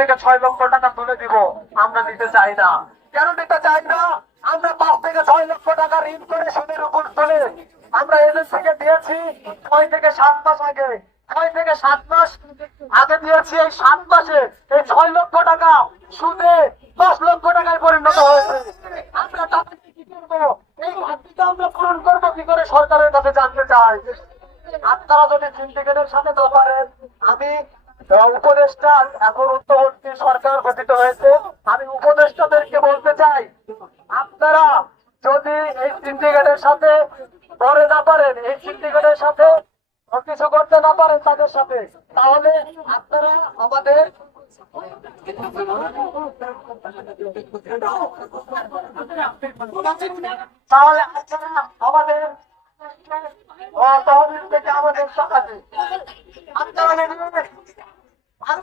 থেকে ছয় লক্ষ টাকা তুলে দিব। আমরা নিতে চাই না। কেন নিতে চাই না? আমরা পাঁচ থেকে ছয় লক্ষ টাকা ঋণ করে সুদের উপর তুলে আমরা এজেন্সিকে দিয়েছি ছয় থেকে সাত মাস আগে। ছয় থেকে সাত মাস আগে দিয়েছি এই সাত মাসে। এই ছয় লক্ষ টাকা সুদে দশ লক্ষ টাকায় পরিণত হয়েছে। আমরা তাতে কি করব? এই ঘাটতিটা আমরা পূরণ করব কি করে সরকারের কাছে জানতে চাই? আপনারা যদি সিন্ডিকেটের সাথে না পারেন, আমি উপদেষ্টা এখন উত্তরবর্তী সরকার গঠিত হয়েছে। আমি উপদেষ্টাদেরকে বলতে চাই, আপনারা যদি এই সিন্ডিকেটের সাথে ধরে না পারেন, এই সিন্ডিকেটের সাথে কিছু করতে না পারেন তাদের সাথে, তাহলে আপনারা আমাদের তাহলে আমাদের তহবিল থেকে আমাদের টাকা আপনারা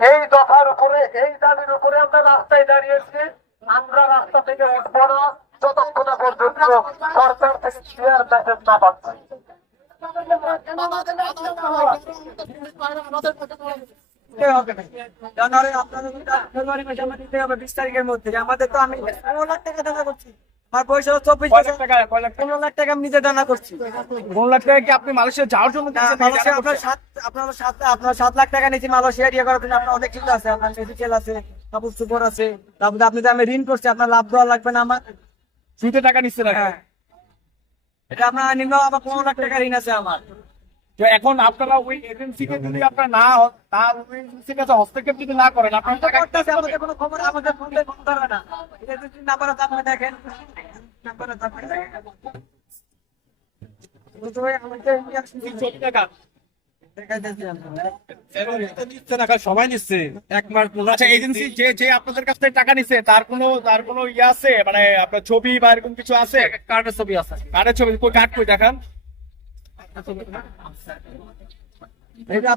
এই দফার উপরে, এই দাবির উপরে আমরা রাস্তায় দাঁড়িয়েছি। আমরা রাস্তা থেকে উঠবো না, যতক্ষণ পর্যন্ত সরকার থেকে ক্লিয়ার মেসেজ না পাচ্ছি। আমাদের তো আমি লাখ টাকা দানা করছি। আমার পয়সা চব্বিশ টাকা কয় লাখ টাকা? পনেরো লাখ টাকা আমি নিজে দানা করছি। পনেরো লাখ টাকা কি আপনি মালয়েশিয়া যাওয়ার জন্য না, দিয়েছেন? মালয়েশিয়া টাকা আপনার সাত আপনার সাত আপনার সাত লাখ টাকা নিয়েছি মালয়েশিয়া ইয়ে করার জন্য। আপনার অনেক কিছু আছে আপনার মেডিকেল আছে কাপড় চোপড় আছে। তারপরে আপনি যে আমি ঋণ করছি আপনার লাভ দেওয়া লাগবে না আমার। সুদে টাকা নিচ্ছে না হ্যাঁ। এটা আপনার নিম্ন আমার পনেরো লাখ টাকা ঋণ আছে আমার। তো এখন আপনারা ওই এজেন্সিকে যদি আপনারা না তার ওই এজেন্সির কাছে হস্তক্ষেপ যদি না করেন আপনার টাকা আমাদের কোনো খবর আমাদের ফোন দিয়ে ফোন ধরবে না। নাম্বার আপনি দেখেন। সবাই নিচ্ছে। এক মাস আচ্ছা এজেন্সি যে যে আপনাদের কাছ থেকে টাকা নিছে তার কোনো তার কোনো ইয়ে আছে? মানে আপনার ছবি বা এরকম কিছু আছে? কার্ডের ছবি আছে। কার্ডের ছবি কই কার্ড কই দেখান। এটা